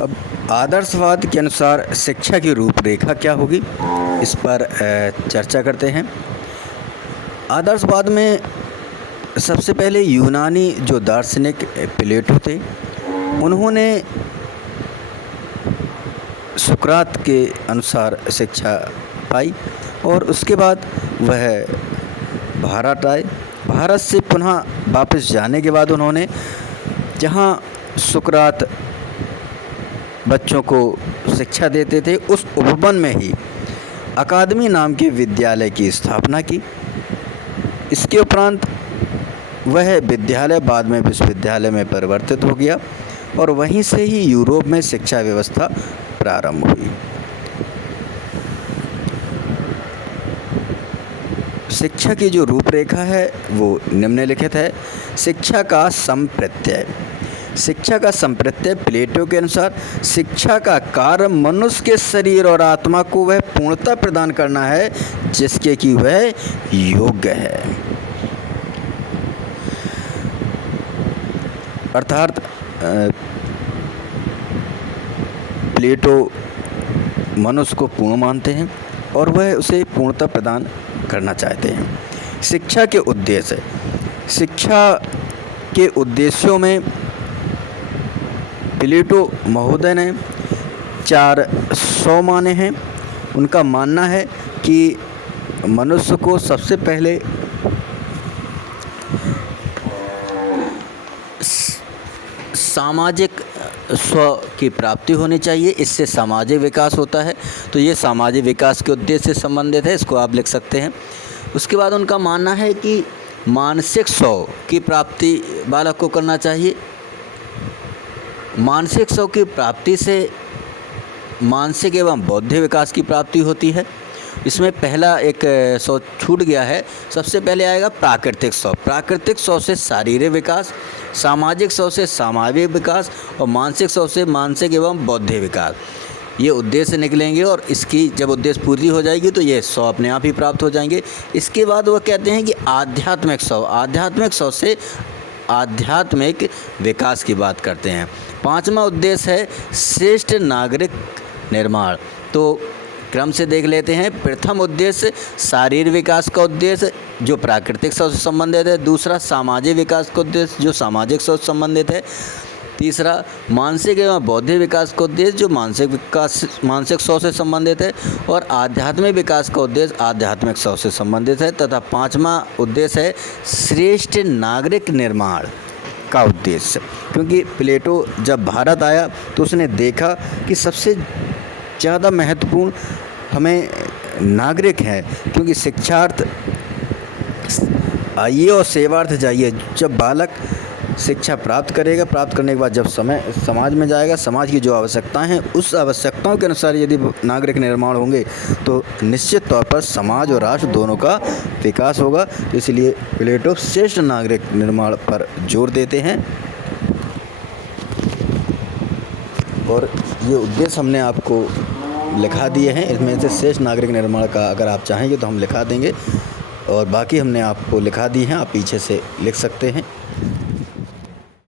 अब आदर्शवाद के अनुसार शिक्षा की रूपरेखा क्या होगी, इस पर चर्चा करते हैं। आदर्शवाद में सबसे पहले यूनानी जो दार्शनिक प्लेटो थे, उन्होंने सुकरात के अनुसार शिक्षा पाई और उसके बाद वह भारत आए। भारत से पुनः वापस जाने के बाद उन्होंने जहाँ सुकरात बच्चों को शिक्षा देते थे, उस उपवन में ही अकादमी नाम के विद्यालय की स्थापना की। इसके उपरांत वह विद्यालय बाद में विश्वविद्यालय में परिवर्तित हो गया और वहीं से ही यूरोप में शिक्षा व्यवस्था प्रारंभ हुई। शिक्षा की जो रूपरेखा है वो निम्नलिखित है। शिक्षा का संप्रत्यय। शिक्षा का संप्रत्यय प्लेटो के अनुसार शिक्षा का कार्य मनुष्य के शरीर और आत्मा को वह पूर्णता प्रदान करना है जिसके कि वह योग्य है। अर्थात प्लेटो मनुष्य को पूर्ण मानते हैं और वह उसे पूर्णता प्रदान करना चाहते हैं। शिक्षा के उद्देश्य। शिक्षा के उद्देश्यों में प्लेटो महोदय ने 400 माने हैं। उनका मानना है कि मनुष्य को सबसे पहले सामाजिक स्व की प्राप्ति होनी चाहिए, इससे सामाजिक विकास होता है। तो ये सामाजिक विकास के उद्देश्य से संबंधित है, इसको आप लिख सकते हैं। उसके बाद उनका मानना है कि मानसिक स्व की प्राप्ति बालक को करना चाहिए। मानसिक स्व की प्राप्ति से मानसिक एवं बौद्धिक विकास की प्राप्ति होती है। इसमें पहला एक स्व छूट गया है। सबसे पहले आएगा प्राकृतिक स्व। प्राकृतिक स्व से शारीरिक विकास, सामाजिक स्व से सामाजिक विकास और मानसिक स्व से मानसिक एवं बौद्धिक विकास। ये उद्देश्य निकलेंगे और इसकी जब उद्देश्य पूरी हो जाएगी तो ये स्व अपने आप ही प्राप्त हो जाएंगे। इसके बाद वो कहते हैं कि आध्यात्मिक स्व। आध्यात्मिक स्व से आध्यात्मिक विकास की बात करते हैं। पांचवा उद्देश्य है श्रेष्ठ नागरिक निर्माण। तो क्रम से देख लेते हैं। प्रथम उद्देश्य शारीरिक विकास का उद्देश्य जो प्राकृतिक स्व से संबंधित है। दूसरा सामाजिक विकास का उद्देश्य जो सामाजिक स्व से संबंधित है। तीसरा मानसिक एवं बौद्धिक विकास का उद्देश्य जो मानसिक स्व से संबंधित है। और आध्यात्मिक विकास का उद्देश्य आध्यात्मिक स्व से संबंधित है। तथा पांचवा उद्देश्य है श्रेष्ठ नागरिक निर्माण का उद्देश्य। क्योंकि प्लेटो जब भारत आया तो उसने देखा कि सबसे ज़्यादा महत्वपूर्ण हमें नागरिक है, क्योंकि शिक्षार्थ आइए और सेवार्थ जाइए। जब बालक शिक्षा प्राप्त करेगा, प्राप्त करने के बाद जब समाज में जाएगा, समाज की जो आवश्यकताएं हैं उस आवश्यकताओं के अनुसार यदि नागरिक निर्माण होंगे तो निश्चित तौर पर समाज और राष्ट्र दोनों का विकास होगा। तो इसलिए प्लेटो श्रेष्ठ नागरिक निर्माण पर जोर देते हैं और ये उद्देश्य हमने आपको लिखा दिए हैं। इसमें से श्रेष्ठ नागरिक निर्माण का अगर आप चाहेंगे तो हम लिखा देंगे और बाकी हमने आपको लिखा दी हैं, आप पीछे से लिख सकते हैं।